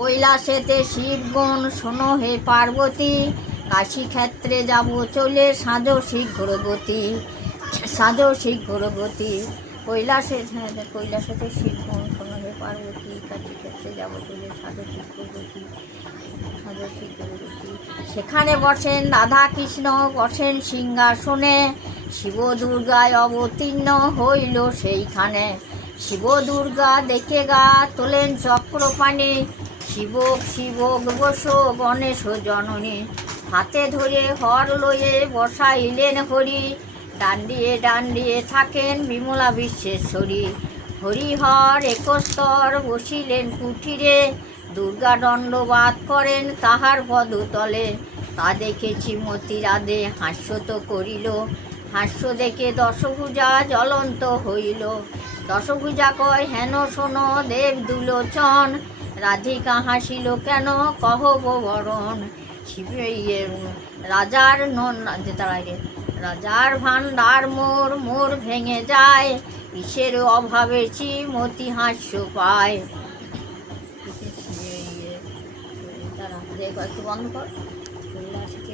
কৈলাসেতে শিবগণ শোনো হে পার্বতী, কাশী ক্ষেত্রে যাব চলে সাজো শীঘ্রগতি, সাজো শীঘ্রগতি। কৈলাসেতে শিবগণ শোনো হে পার্বতী, কাশী ক্ষেত্রে যাব চলে সাজো শীঘ্রগতি, সাজো শীঘ্রগতি। সেখানে বসেন রাধা কৃষ্ণ, বসেন সিংহাসনে, শিব দুর্গায় অবতীর্ণ হইল সেইখানে। শিব দুর্গা দেখে গা তোলেন চক্রপাণি, শিবক শিবক বস গণেশ জননী, হাতে ধরে হর লয়ে বসাইলেন হরি, ডান্ডিয়ে ডান্ডিয়ে থাকেন বিমলা বিশ্বেশ্বরী। হরিহর একস্তর বসিলেন কুঠিরে, দুর্গা দণ্ডবাদ করেন তাহার পদতলে। তা দেখেছি মতি রাধে হাস্য তো করিল, হাস্য দেখে দশভুজা জ্বলন্ত হইল। দশভুজা কয় হেন শোনো দেব দুলোচন, রাধিকা হাসিল কেন কহব বরণ। রাজার রাজার ভান্ডার মোর মোর ভেঙে যায়, কিসের অভাবে মতি হাস্য পায়। তারা একটু বন্ধ কর।